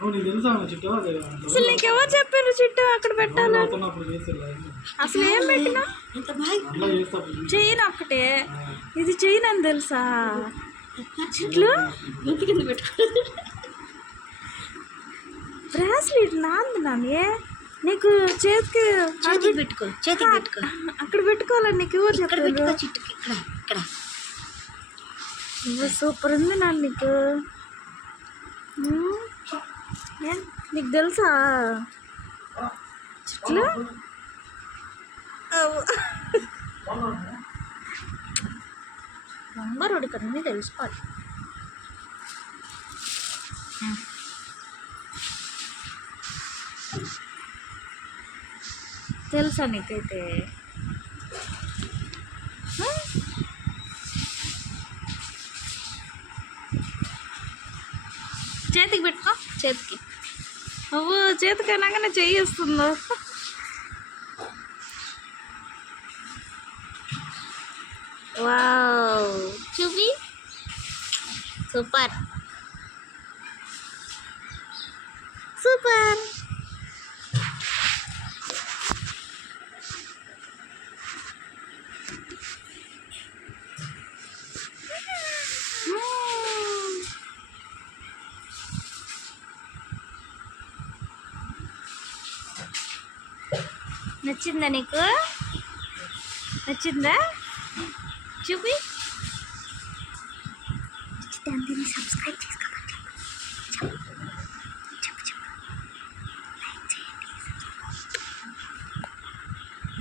అసలు నీకెవరు చెప్పారు చిట్టు అక్కడ పెట్టాలని? అసలు ఏం పెట్టినా చెయ్యను ఒక్కటే, ఇది చెయ్యనని తెలుసా చిట్లు? బ్రాస్లెట్ నాంది నానే నీకు చేతికి పెట్టుకో, చేతికి పెట్టుకో. అక్కడ పెట్టుకోవాలని నీకు ఎవరు చెప్పారు? సూపర్ ఉంది నాన్న నీకు. నీకు తెలుసా చిట్లు? నంబరుడికి అన్నీ తెలుసుకోవాలి. తెలుసా నీకైతే? చేతికి పెట్టుకో, చేతికి. నువ్వు చేతికి అయినాకనే చేయిస్తుందో. వావ్ చూపి, సూపర్ సూపర్. నచ్చిందా నీకు? నచ్చిందా? చూపి. సబ్స్క్రైబ్